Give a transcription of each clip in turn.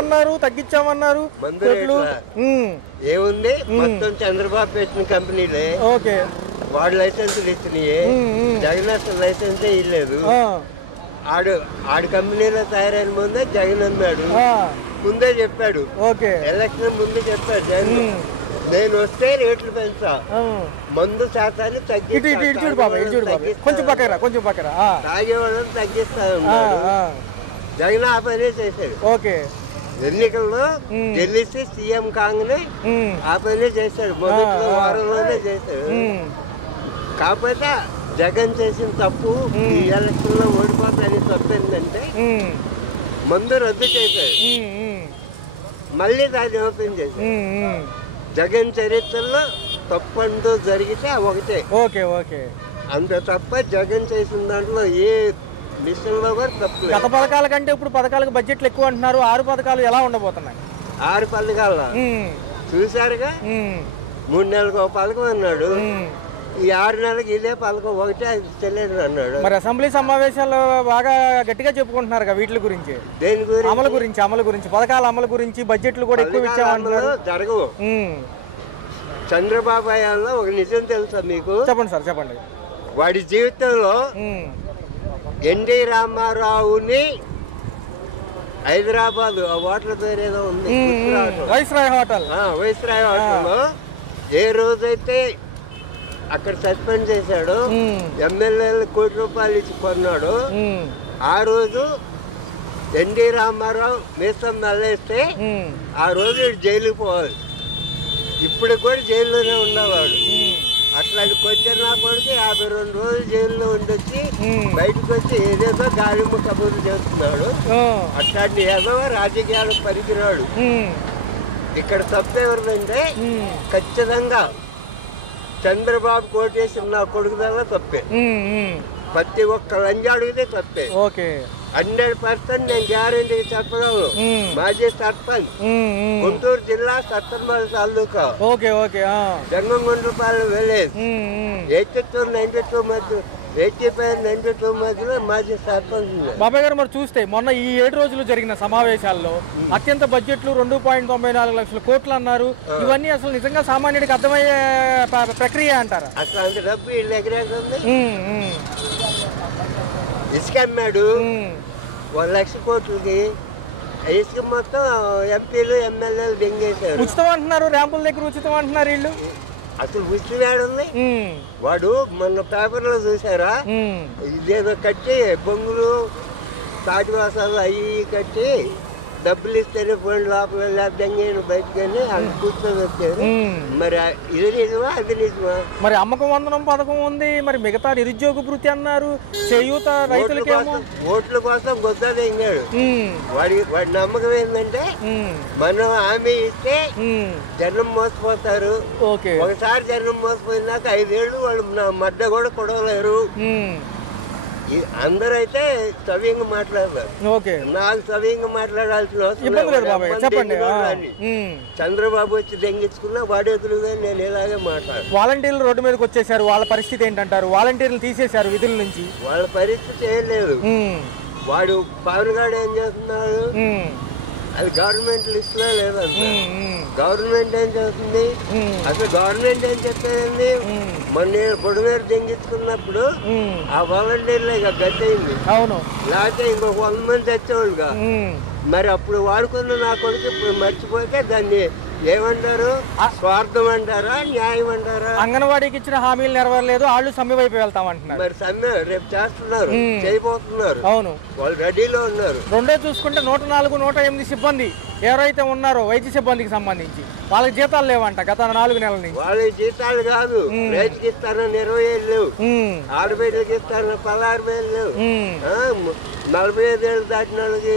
అన్నారు, తగ్గించామన్నారు. ఏముంది మొత్తం చంద్రబాబు పెట్టిన కంపెనీలే. ఓకే, వాడు లైసెన్సులు ఇచ్చినాయి, జగన్ అసలు లైసెన్సే ఇవ్వలేదు. ఆడు కంపెనీలో తయారైన ముందే జగన్ అన్నాడు, ముందే చెప్పాడు. ఓకే, ఎలక్షన్ ముందు చెప్పాడు జగన్, నేను వస్తే రేట్లు పెంచా, మందు శాతాన్ని తాగేవాళ్ళని తగ్గిస్తాను. జగన్ ఆ పనే చేశాడు. ఓకే, ఎన్నికల్లో గెలిచి సీఎం కాగానే ఆ పనే చేశాడు. మొదట్లో వారంలోనే చేశాడు. కాకపోతే జగన్ చేసిన తప్పు ఈ ఎలక్షన్ లో ఓడిపోతాయని తప్పు ఏంటంటే మందు రద్దు చేశాడు, మళ్ళీ దాన్ని ఓపెన్ చేశాడు. జగన్ చరిత్రలో తప్పంటూ జరిగితే ఒకటే. ఓకే ఓకే, అంత తప్ప జగన్ చేసిన దాంట్లో ఏ మిషన్లో కూడా తప్పు. గత పథకాల కంటే ఇప్పుడు పథకాలకు బడ్జెట్లు ఎక్కువ అంటున్నారు. 6 పథకాలు ఎలా ఉండబోతున్నాయి? 6 పథకాల చూసారుగా, 3 నెలలకు ఒక పథకం అన్నాడు, ఈ 6 నెలలకు ఇదే పథకం ఒకటే తెలియదు అన్నాడు. మరి అసెంబ్లీ సమావేశాలు బాగా గట్టిగా చెప్పుకుంటున్నారు వీటి గురించి. దేని గురించి? అమలు గురించి, పథకాల అమలు గురించి, బడ్జెట్లు కూడా ఎక్కువ ఇచ్చామంటున్నారు. జరగవు. చంద్రబాబు హయాంలో ఒక నిజం తెలుసా మీకు? చెప్పండి సార్, చెప్పండి. వాడి జీవితంలో ఎన్టీ రామారావుని హైదరాబాద్ హోటల్ పేరు ఏదో ఉంది, వైస్రాయ్ హోటల్, వైస్రాయ్ హోటల్లో ఏ రోజైతే అక్కడ సస్పెండ్ చేశాడు, ఎమ్మెల్యేలు ₹1 కోటి ఇచ్చి కొన్నాడు, ఆ రోజు ఎన్టీ రామారావు మీసం నల్లేస్తే ఆ రోజు జైలుకి పోవాలి. ఇప్పుడు కూడా జైల్లోనే ఉండేవాడు. అట్లాంటి క్వశ్చన్ నా కొడితే 52 రోజులు జైల్లో ఉండొచ్చి బయటకు వచ్చి ఏదేదో గాలిమ్మ కబుర్లు చేస్తున్నాడు. అట్లాంటి ఏదో రాజకీయాలకు పనికిరాడు. ఇక్కడ తప్పు ఎవరిదంటే ఖచ్చితంగా చంద్రబాబు కోటేసిన నా కొడుకుదల్లా తప్పే. ప్రతి ఒక్క లంజా అడిగితే తప్పే. 100% నేను గ్యారెంటీ చెప్పగలను. మాజీ సర్పంచ్, గుంటూరు జిల్లా సత్తెనపల్లి తాలూకా, జంగంగుండ్రపాలెం విలేజ్, 82 మధ్య 85-92 మధ్యలో మాజీ సర్పంచ్. బాబాయ్ గారు, మరి చూస్తే మొన్న ఈ 7 రోజులు జరిగిన సమావేశాల్లో అత్యంత బడ్జెట్లు 2.94 లక్షల కోట్లు అన్నారు. ఇవన్నీ అసలు నిజంగా సామాన్యుడికి అర్థమయ్యే ప్రక్రియ అంటారా? అసలు అంత డబ్బు వీళ్ళు ఎగరేస్తుంది. ఇసుక అమ్మాడు 1 లక్ష కోట్లకి. ఇసుక మొత్తం ఎంపీలు ఎమ్మెల్యేలు దెంగేశారు. ఉచితం అంటున్నారు, ర్యాంపుల దగ్గర ఉచితం అంటున్నారు వీళ్ళు. అసలు ఉచితం ఏడుంది? వాడు మొన్న పేపర్లో చూసారా, ఇదేదో కట్టి బొంగులు తాటివాసాలు అవి కట్టి డబ్బులు ఇస్తేనే పోయిన లోపల దెంగేను బయటకు అని కూర్చొని వచ్చారు. మరి ఇది నిజమా, అది నిజమా? మరి అమ్మకం వందనం పథకం ఉంది, మరి మిగతా నిరుద్యోగ భృతి అన్నారు, చేయూత రైతులకి ఓట్ల కోసం గొద్ద దెంగాడు. వాడి నమ్మకం ఏంటంటే మనం హామీ ఇస్తే జనం మోసపోతారు. ఒకసారి జనం మోసపోయినాక 5 ఏళ్ళు వాళ్ళు మడ్డ కూడా కొడవలేరు. అందరైతే సవ్యంగా మాట్లాడతారు. నాకు సవ్యంగా మాట్లాడాల్సిన అవసరం చంద్రబాబు వచ్చి దెంగించుకున్నా వాడేతులుగా నేను ఇలాగే మాట్లాడు. వాలంటీర్లు రోడ్డు మీదకి వచ్చేసారు, వాళ్ళ పరిస్థితి ఏంటంటారు? వాలంటీర్లు తీసేశారు విధుల నుంచి. వాళ్ళ పరిస్థితి ఏం లేదు. వాడు పవన్ గారు ఏం చేస్తున్నాడు, అది గవర్నమెంట్ లిస్ట్ లో లేదంట. గవర్నమెంట్ ఏం చేస్తుంది, అసలు గవర్నమెంట్ ఏం చెప్పేది, మొన్న బొడుమేరు దెంగించుకున్నప్పుడు ఆ వాలంటీర్లే గట్టయింది. లేకపోతే ఇంకొక 100 మంది తెచ్చేవాళ్ళుగా. మరి అప్పుడు వాడుకున్న నా కొడుకు ఇప్పుడు మర్చిపోతే దాన్ని ఏమంటారు, స్వార్థం అంటారా, న్యాయం అంటారా? అంగన్వాడీకి ఇచ్చిన హామీలు నెరవేరలేదు, వాళ్ళు సమ్మె వైపు వెళ్తామంటున్నారు. మరి సమ్మె రేపు చేస్తున్నారు, చేయబోతున్నారు. అవును, వాళ్ళు రెడీలో ఉన్నారు. రెండో చూసుకుంటే 104, 108 సిబ్బంది ఎవరైతే ఉన్నారో వైద్య సిబ్బందికి సంబంధించి వాళ్ళకి జీతాలు లేవంట గత 4 నెలల నుంచి. వాళ్ళకి జీతాలు కాదు, రైతుకి ఇస్తారని 20,000 లేవు, ఆడబిడ్డలకి ఇస్తారని 16,000 లేవు, 45 ఏళ్ళు దాటిన వాళ్ళకి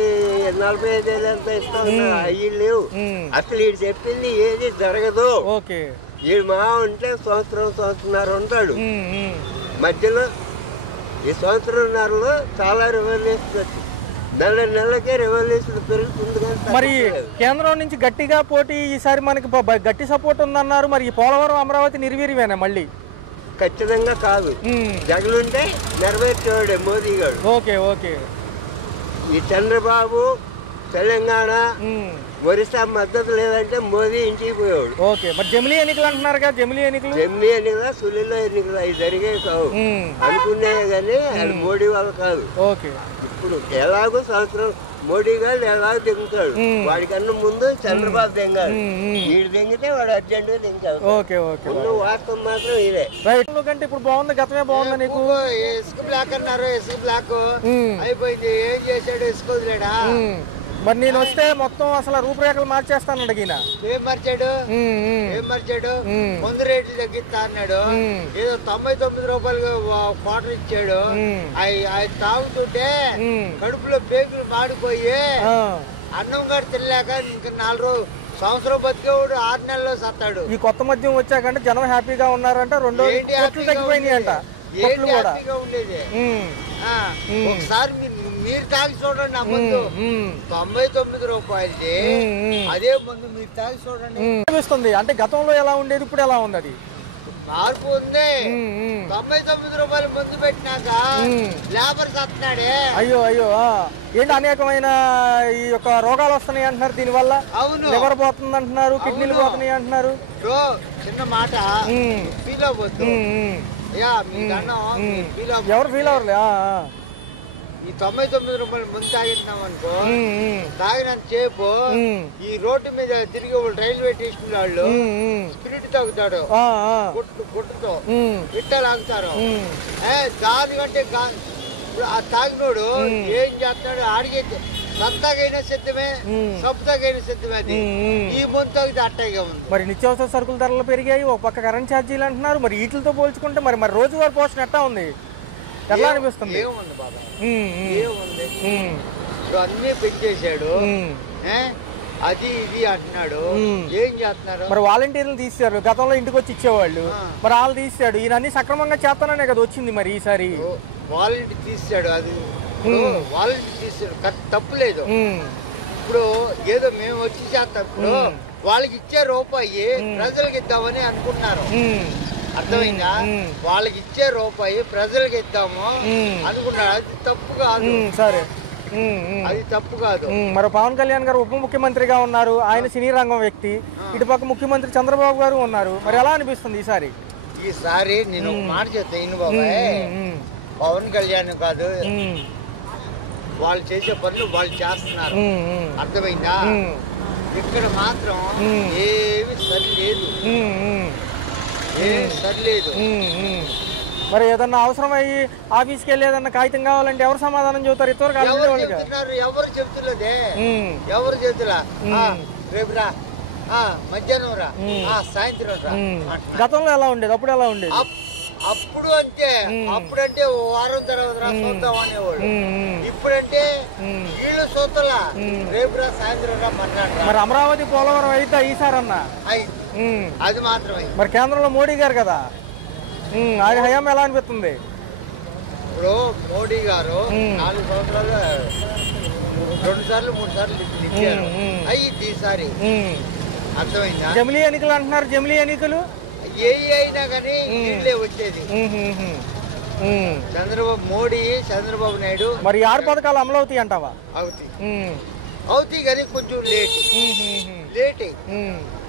45 ఏళ్ళు ఎంత ఇస్తా ఉన్నారు, అవి లేవు. అసలు వీడు చెప్పింది ఏది జరగదు. వీడు మా ఉంటే సంవత్సరంన్నర ఉంటాడు. మధ్యలో ఈ సంవత్సరంన్నరలో చాలా రెవల్యూషన్ వచ్చింది. నెలకే రెవల్యూషన్ పెరుగుతుంది. మరి కేంద్రం నుంచి గట్టిగా పోటీ ఈసారి మనకి గట్టి సపోర్ట్ ఉందన్నారు. మరి ఈ పోలవరం అమరావతి నిర్వీర్యమేనా మళ్ళీ? ఖచ్చితంగా కాదు. జగన్ ఉంటే నెరవేర్చేవాడే మోదీ గారు. Okay okay. ఈ చంద్రబాబు తెలంగాణ ఒరిస్సా మద్దతు లేదంటే మోదీ ఇంటికి పోయాడు. ఓకే, మరి జమిలీ ఎన్నికలు అంటున్నారు కదా, జమిలీ ఎన్నికలు సులిలో ఎన్నికలు అవి జరిగే కావు అనుకునే కానీ అది మోడీ వల్ల కాదు. ఓకే, ఇప్పుడు ఎలాగో సంవత్సరం మోడీ గారు ఎలాగో దిగుతాడు, వాడికన్నా ముందు చంద్రబాబు దిగాడు. వీడు దిగితే వాడు అర్జెంట్ గా దించాడు. ఓకే ఓకే, వాస్తవం మాత్రం ఇదే. రైట్, కంటే ఇప్పుడు బాగుంది, గతమే బాగుందా నీకు? ఇసుక బ్లాక్ అన్నారు, ఇసుక బ్లాక్ అయిపోయింది. ఏం చేశాడు? ఇసుక వదిలేడా? మరి నేను వస్తే మొత్తం అసలు రూపురేఖలు మార్చేస్తాను అడిగిన. ఏం మార్చాడు? ముందు రేట్లు తగ్గిస్తా అన్నాడు. ఏదో 99 రూపాయలు క్వార్టర్ ఇచ్చాడు. అవి తాగుతుంటే కడుపులో పేగులు మాడిపోయి అన్నం కూడా తినలేక ఇంకా 4 సంవత్సరం బతికేవాడు 6 నెలల్లో సత్తాడు. ఈ కొత్త మద్యం వచ్చాకంటే జనం హ్యాపీగా ఉన్నారంట. 2 రోజులు తగ్గిపోయినాయి అంట. హ్యాపీగా ఉండేది. ఒకసారి మీరు తాగి చూడండి. ఆ మందు 99 రూపాయలది అదే మందు మీరు తాగి చూడండి. అనిపిస్తుంది అంటే గతంలో ఎలా ఉండేది, ఇప్పుడు ఎలా ఉంది? అది మార్పు ఉంది. 99 రూపాయలు మందు పెట్టినాక లేబర్ సత్తున్నాడే. అయ్యో అయ్యో, ఏంటి అనేకమైన ఈ యొక్క రోగాలు వస్తున్నాయి అంటున్నారు దీని వల్ల. అవును, లివర్ పోతుంది అంటున్నారు, కిడ్నీలు పోతున్నాయి అంటున్నారు. చిన్న మాట ఫీల్ అవ్వద్దు. ఎవరు ఫీల్ అవ్వలే. ఈ 99 రూపాయలు ముందు తాగినాం అనుకో, తాగినంత సేపు ఈ రోడ్డు మీద తిరిగి రైల్వే స్టేషన్ వాళ్ళు స్పిరిట్ తాగుతాడు, గుట్టుతో ఇట్ట లాగుతారు. దానికంటే ఆ తాగినోడు ఏం చేస్తాడు? ఆడిగే సత్తాగైనా సిద్ధమే, సబ్తాగైనా సిద్ధమే. అది ఈ ముందు తాగితే అట్టగా ఉంది. మరి నిత్యావసర సరుకుల ధరలు పెరిగాయి, ఒక పక్క కరెంట్ ఛార్జీలు అంటున్నారు. మరి వీటితో పోల్చుకుంటే మరి మరి రోజువారీ పోషణ ఎట్టా ఉంది, ఎట్లా అనిపిస్తుంది? ఏముంది బాబా, ఏముంది? అన్ని పెంచేశాడు, అది ఇది అంటున్నాడు. ఏం చేస్తున్నారు? మరి వాలంటీర్లు తీసారు, గతంలో ఇంటికి వచ్చి ఇచ్చేవాళ్ళు, మరి వాళ్ళు తీసాడు. ఈయన అన్ని సక్రమంగా చేస్తాననే కదా వచ్చింది. మరి ఈసారి వాలంటీర్ తీసాడు, అది వాలంటీర్ తీసాడు, తప్పులేదు. ఇప్పుడు ఏదో మేము వచ్చి చేస్తాం. ఇప్పుడు వాళ్ళకి ఇచ్చే రూపాయి ప్రజలకు ఇద్దామని అనుకున్నారు. అర్థమైందా? వాళ్ళకి ఇచ్చే రూపాయి ప్రజలకు ఇద్దాము అనుకున్నారు. అది తప్పు కాదు. సరే, అది తప్పు కాదు. మరి పవన్ కళ్యాణ్ గారు ఉప ముఖ్యమంత్రిగా ఉన్నారు, ఆయన సినీ రంగం వ్యక్తి. ఇటుపక్క ముఖ్యమంత్రి చంద్రబాబు గారు ఉన్నారు. మరి ఎలా అనిపిస్తుంది ఈసారి? ఈసారి నేను ఒక మాట చెప్తాను బాబాయ్, పవన్ కళ్యాణ్ కాదు, వాళ్ళు చేసే పనులు వాళ్ళు చేస్తున్నారు. అర్థమైందా? ఇక్కడ మాత్రం ఏమి సరిలేదు, ఏమి సరిలేదు. మరి ఏదన్నా అవసరం అయ్యి ఆఫీస్కి వెళ్ళి ఏదన్నా కాగితం కావాలంటే ఎవరు సమాధానం చెబుతారు? ఎవరు చెప్తున్నదే, ఎవరు చెప్తులా? రేపు రా, మధ్యాహ్నం రా, సాయంత్రం రా. గతంలో ఎలా ఉండేది, అప్పుడు ఎలా ఉండేది? అప్పుడు అంతే, అప్పుడంటే వారం తర్వాత రా చూద్దాం అనేవాడు. ఇప్పుడంటే వీళ్ళు చూస్తలా, రేపు రా, సాయంత్రం రా, మన్నాడు. మరి అమరావతి పోలవరం అయితే ఈసారి అన్న అది మాత్రమే. మరి కేంద్రంలో మోడీ గారు కదా, ఆయన హయాం ఎలా అనిపిస్తుంది? ఇప్పుడు మోడీ గారు 4 సంవత్సరాలు 2 సార్లు 3 సార్లు ఇచ్చారు. అయ్యింది ఈసారి. అర్థమైందా? జమిలీ ఎన్నికలు అంటున్నారు. జమిలీ ఎన్నికలు ఏ అయినా కానీ వీళ్ళే వచ్చేది. చంద్రబాబు నాయుడు. మరి 6 పథకాలు అమలు అవుతాయి అంటావా? అవుతాయి కానీ కొంచెం లేట్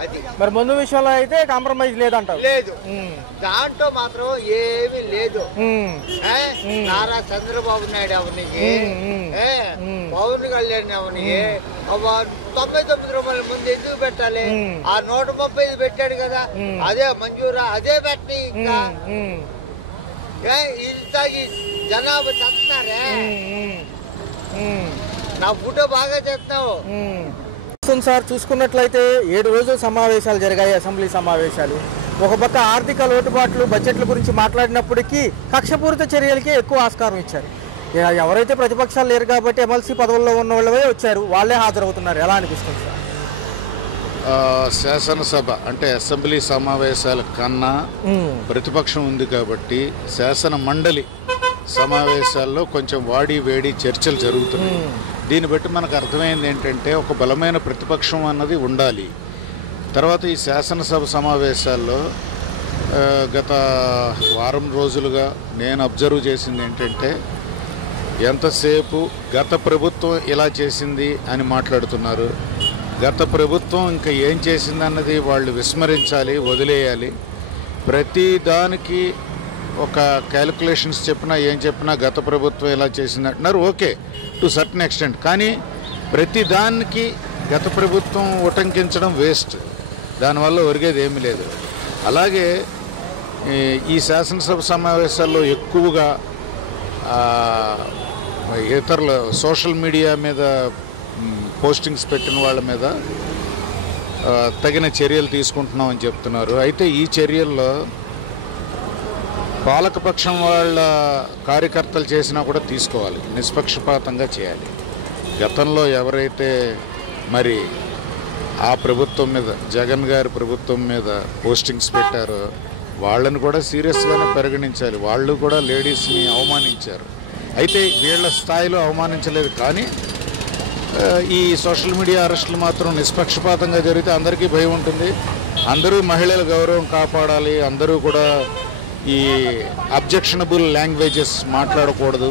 అది. మరి ముందు విషయంలో అయితే కాంప్రమైజ్ లేదంటావు? లేదు, దాంట్లో మాత్రం ఏమీ లేదు. నారా చంద్రబాబు నాయుడు అవనికి, పవన్ కళ్యాణ్ అవనికి 99 రూపాయల ముందు ఎందుకు పెట్టాలి? ఆ 135 పెట్టాడు కదా, అదే మంజూరా, అదే పెట్టి ఇంకా ఇంతకి జనాభా చెప్తున్నారే. నా ఫోటో బాగా చెప్తావు సార్. చూసుకున్నట్లయితే 7 రోజుల సమావేశాలు జరిగాయి, అసెంబ్లీ సమావేశాలు. ఒక పక్క ఆర్థిక లోటుబాట్లు, బడ్జెట్ల గురించి మాట్లాడినప్పటికీ కక్షపూరిత చర్యలకే ఎక్కువ ఆస్కారం ఇచ్చారు. ఎవరైతే ప్రతిపక్షాలు లేరు కాబట్టి ఎమ్మెల్సీ పదవుల్లో ఉన్న వాళ్ళే వచ్చారు, వాళ్ళే హాజరవుతున్నారు. ఎలా అనిపిస్తుంది సార్? శాసనసభ అంటే అసెంబ్లీ సమావేశాల కన్నా ప్రతిపక్షం ఉంది కాబట్టి శాసన మండలి సమావేశాల్లో కొంచెం వాడి వేడి చర్చలు జరుగుతున్నాయి. దీన్ని బట్టి మనకు అర్థమైంది ఏంటంటే ఒక బలమైన ప్రతిపక్షం అన్నది ఉండాలి. తర్వాత ఈ శాసనసభ సమావేశాల్లో గత వారం రోజులుగా నేను అబ్జర్వ్ చేసింది ఏంటంటే ఎంతసేపు గత ప్రభుత్వం ఇలా చేసింది అని మాట్లాడుతున్నారు. గత ప్రభుత్వం ఇంకా ఏం చేసిందన్నది వాళ్ళు విస్మరించాలి, వదిలేయాలి. ప్రతి దానికి ఒక క్యాలిక్యులేషన్స్ చెప్పినా ఏం చెప్పినా గత ప్రభుత్వం ఇలా చేసింది అంటున్నారు. Okay, to certain extent. కానీ ప్రతి దానికి గత ప్రభుత్వం ఉటంకించడం వేస్ట్. దానివల్ల ఒరిగేది ఏమీ లేదు. అలాగే ఈ శాసనసభ సమావేశాల్లో ఎక్కువగా ఇతరుల సోషల్ మీడియా మీద పోస్టింగ్స్ పెట్టిన వాళ్ళ మీద తగిన చర్యలు తీసుకుంటున్నామని చెప్తున్నారు. అయితే ఈ చర్యల్లో పాలకపక్షం వాళ్ళ కార్యకర్తలు చేసినా కూడా తీసుకోవాలి, నిష్పక్షపాతంగా చేయాలి. గతంలో ఎవరైతే మరి ఆ ప్రభుత్వం మీద, జగన్ గారి ప్రభుత్వం మీద పోస్టింగ్స్ పెట్టారో వాళ్ళని కూడా సీరియస్గానే పరిగణించాలి. వాళ్ళు కూడా లేడీస్ని అవమానించారు. అయితే వీళ్ళ స్థాయిలో అవమానించలేదు. కానీ ఈ సోషల్ మీడియా అరెస్టులు మాత్రం నిష్పక్షపాతంగా జరిగితే అందరికీ భయం ఉంటుంది. అందరూ మహిళల గౌరవం కాపాడాలి, అందరూ కూడా ఈ అబ్జెక్షనబుల్ లాంగ్వేజెస్ మాట్లాడకూడదు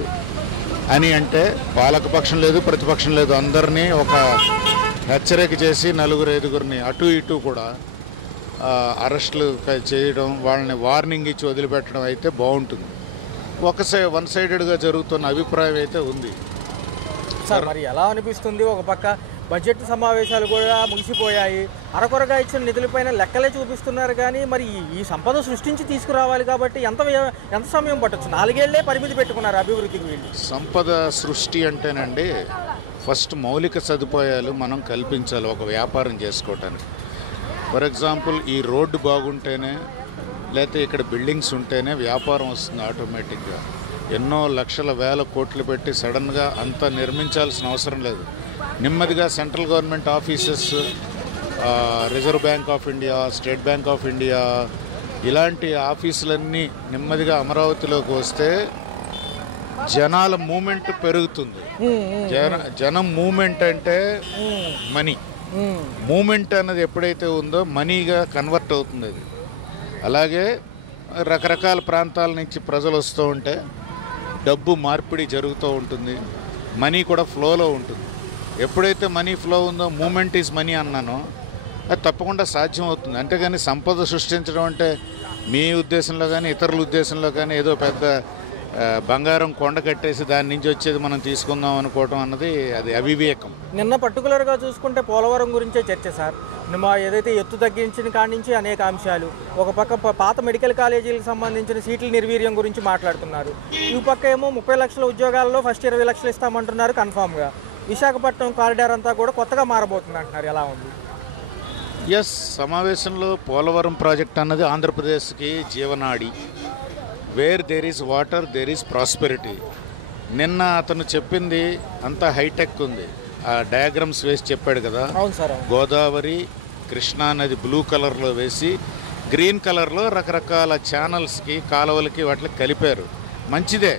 అని అంటే పాలకపక్షం లేదు, ప్రతిపక్షం లేదు, అందరినీ ఒక హెచ్చరిక చేసి నలుగురు ఐదుగురిని అటు ఇటు కూడా అరెస్టులు చేయడం, వాళ్ళని వార్నింగ్ ఇచ్చి వదిలిపెట్టడం అయితే బాగుంటుంది. వన్ సైడెడ్గా జరుగుతున్న అభిప్రాయం అయితే ఉంది. సార్ మరి ఎలా అనిపిస్తుంది? ఒక పక్క బడ్జెట్ సమావేశాలు కూడా ముగిసిపోయాయి, అరకొరగా ఇచ్చిన నిధులపైన లెక్కలే చూపిస్తున్నారు. కానీ మరి ఈ సంపద సృష్టించి తీసుకురావాలి కాబట్టి ఎంత సమయం పట్టొచ్చు? 4 ఏళ్లే పరిమితి పెట్టుకున్నారు అభివృద్ధికి వీళ్ళు. సంపద సృష్టి అంటేనండి ఫస్ట్ మౌలిక సదుపాయాలు మనం కల్పించాలి ఒక వ్యాపారం చేసుకోవటానికి. ఫర్ ఎగ్జాంపుల్ ఈ రోడ్డు బాగుంటేనే, లేకపోతే ఇక్కడ బిల్డింగ్స్ ఉంటేనే వ్యాపారం వస్తుంది ఆటోమేటిక్గా. ఎన్నో లక్షల వేల కోట్లు పెట్టి సడన్గా అంతా నిర్మించాల్సిన అవసరం లేదు. నెమ్మదిగా central government offices, reserve bank of India, state bank of India, ఇలాంటి ఆఫీసులన్నీ నెమ్మదిగా అమరావతిలోకి వస్తే జనాల మూమెంట్ పెరుగుతుంది. జనం మూమెంట్ అంటే మనీ మూమెంట్ అన్నది ఎప్పుడైతే ఉందో మనీగా కన్వర్ట్ అవుతుంది అది. అలాగే రకరకాల ప్రాంతాల నుంచి ప్రజలు వస్తూ ఉంటే డబ్బు మార్పిడి జరుగుతూ ఉంటుంది, మనీ కూడా ఫ్లోలో ఉంటుంది. ఎప్పుడైతే మనీ ఫ్లో ఉందో, మూమెంట్ ఈజ్ మనీ అన్నానో, అది తప్పకుండా సాధ్యం అవుతుంది. అంతేగాని సంపద సృష్టించడం అంటే మీ ఉద్దేశంలో కానీ ఇతరుల ఉద్దేశంలో కానీ ఏదో పెద్ద బంగారం కొండ కట్టేసి దాని నుంచి వచ్చేది మనం తీసుకుందాం అనుకోవటం అన్నది అది అవివేకం. నిన్న పర్టికులర్గా చూసుకుంటే పోలవరం గురించే చర్చ సార్. ఏదైతే ఎత్తు తగ్గించిన కాడి నుంచి అనేక అంశాలు, ఒక పక్క పాత మెడికల్ కాలేజీలకు సంబంధించిన సీట్ల నిర్వీర్యం గురించి మాట్లాడుతున్నారు. ఈ పక్క ఏమో 30 లక్షల ఉద్యోగాల్లో ఫస్ట్ 20 లక్షలు ఇస్తామంటున్నారు కన్ఫామ్గా. విశాఖపట్నం కారిడార్ అంతా కూడా కొత్తగా మారబోతుంది అంటున్నారు. ఎలా ఉంది? ఎస్, సమావేశంలో పోలవరం ప్రాజెక్ట్ అన్నది ఆంధ్రప్రదేశ్కి జీవనాడి. Where there is water there is prosperity. నిన్న అతను చెప్పింది అంతా హైటెక్ ఉంది. ఆ డయాగ్రామ్స్ వేసి చెప్పాడు కదా. గోదావరి, కృష్ణా నది బ్లూ కలర్లో వేసి గ్రీన్ కలర్లో రకరకాల ఛానల్స్కి, కాలువలకి వాటికి కలిపారు. మంచిదే.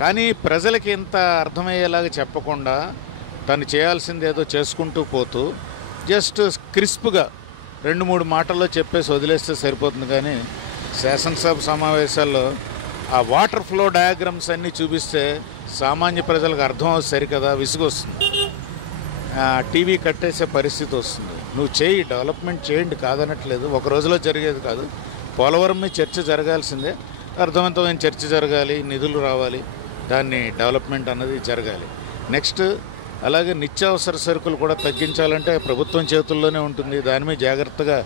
కానీ ప్రజలకి ఇంత అర్థమయ్యేలాగా చెప్పకుండా తను చేయాల్సింది ఏదో చేసుకుంటూ పోతూ జస్ట్ క్రిస్ప్గా 2-3 మాటల్లో చెప్పేసి వదిలేస్తే సరిపోతుంది. కానీ శాసనసభ సమావేశాల్లో ఆ వాటర్ ఫ్లో డయాగ్రామ్స్ అన్నీ చూపిస్తే సామాన్య ప్రజలకు అర్థం అవుతుంది సరికదా, విసుగొస్తుంది. టీవీ కట్టేసే పరిస్థితి వస్తుంది. నువ్వు చేయి, డెవలప్మెంట్ చేయండి, కాదనట్లేదు. ఒక రోజులో జరిగేది కాదు. పోలవరం మీద చర్చ జరగాల్సిందే, అర్థవంతమైన చర్చ జరగాలి, నిధులు రావాలి, దాన్ని డెవలప్మెంట్ అన్నది జరగాలి. నెక్స్ట్ అలాగే నిత్యావసర సరుకులు కూడా తగ్గించాలంటే ప్రభుత్వం చేతుల్లోనే ఉంటుంది. దాని మీద జాగ్రత్తగా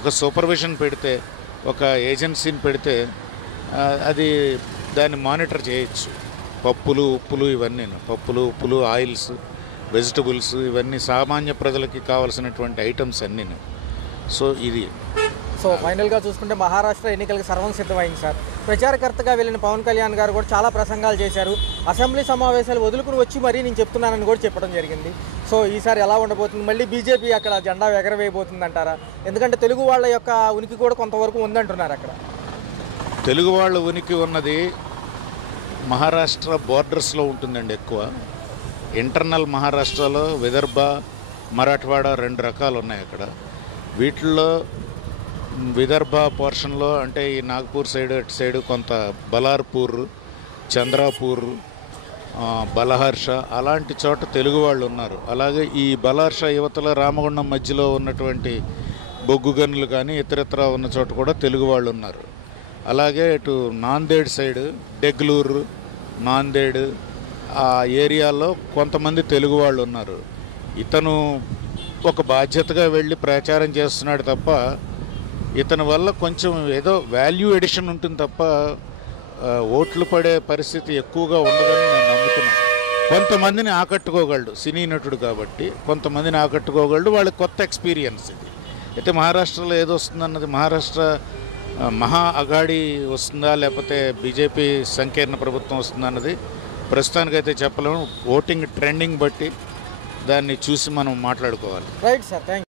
ఒక సూపర్విజన్ పెడితే, ఒక ఏజెన్సీని పెడితే అది దాన్ని మానిటర్ చేయొచ్చు. పప్పులు, ఉప్పులు, ఇవన్నీ పప్పులు, ఉప్పులు, ఆయిల్స్, వెజిటబుల్స్, ఇవన్నీ సామాన్య ప్రజలకి కావాల్సినటువంటి ఐటమ్స్ అన్నీ. సో ఫైనల్గా చూసుకుంటే మహారాష్ట్ర ఎన్నికలకు సర్వం సిద్ధమైంది సార్. ప్రచారకర్తగా వెళ్ళిన పవన్ కళ్యాణ్ గారు కూడా చాలా ప్రసంగాలు చేశారు. అసెంబ్లీ సమావేశాలు వదులుకుని వచ్చి మరీ నేను చెప్తున్నానని కూడా చెప్పడం జరిగింది. సో ఈసారి ఎలా ఉండబోతుంది? మళ్ళీ బీజేపీ అక్కడ జెండా ఎగరవేయబోతుంది అంటారా? ఎందుకంటే తెలుగు వాళ్ళ యొక్క ఉనికి కూడా కొంతవరకు ఉందంటున్నారు అక్కడ. తెలుగు వాళ్ళ ఉనికి ఉన్నది మహారాష్ట్ర బోర్డర్స్లో ఉంటుందండి ఎక్కువ. ఇంటర్నల్ మహారాష్ట్రలో విదర్భ, మరాఠవాడ 2 రకాలు ఉన్నాయి అక్కడ. వీటిల్లో విదర్భ పోర్షన్లో అంటే ఈ నాగ్పూర్ సైడ్, అటు సైడ్ కొంత బలార్పూర్, చంద్రాపూర్, బలహర్ష అలాంటి చోట తెలుగు వాళ్ళు ఉన్నారు. అలాగే ఈ బలహర్ష యువతల రామగుండం మధ్యలో ఉన్నటువంటి బొగ్గు గనులు కానీ ఇతరత్ర ఉన్న చోట కూడా తెలుగు వాళ్ళు ఉన్నారు. అలాగే ఇటు నాందేడ్ సైడ్ డెగ్లూరు నాందేడ్ ఆ ఏరియాలో కొంతమంది తెలుగు వాళ్ళు ఉన్నారు. ఇతను ఒక బాధ్యతగా వెళ్ళి ప్రచారం చేస్తున్నాడు తప్ప ఇతని వల్ల కొంచెం ఏదో వాల్యూ ఎడిషన్ ఉంటుంది తప్ప ఓట్లు పడే పరిస్థితి ఎక్కువగా ఉండదని నేను నమ్ముతున్నాను. కొంతమందిని ఆకట్టుకోగలడు సినీ నటుడు కాబట్టి, కొంతమందిని ఆకట్టుకోగలడు, వాళ్ళకి కొత్త ఎక్స్పీరియన్స్ ఇది. అయితే మహారాష్ట్రలో ఏదో వస్తుందన్నది, మహారాష్ట్ర మహా అఘాడి వస్తుందా లేకపోతే బీజేపీ సంకీర్ణ ప్రభుత్వం వస్తుందా అన్నది ప్రస్తుతానికైతే చెప్పలేము. ఓటింగ్ ట్రెండింగ్ బట్టి దాన్ని చూసి మనం మాట్లాడుకోవాలి. Right sir, thank you.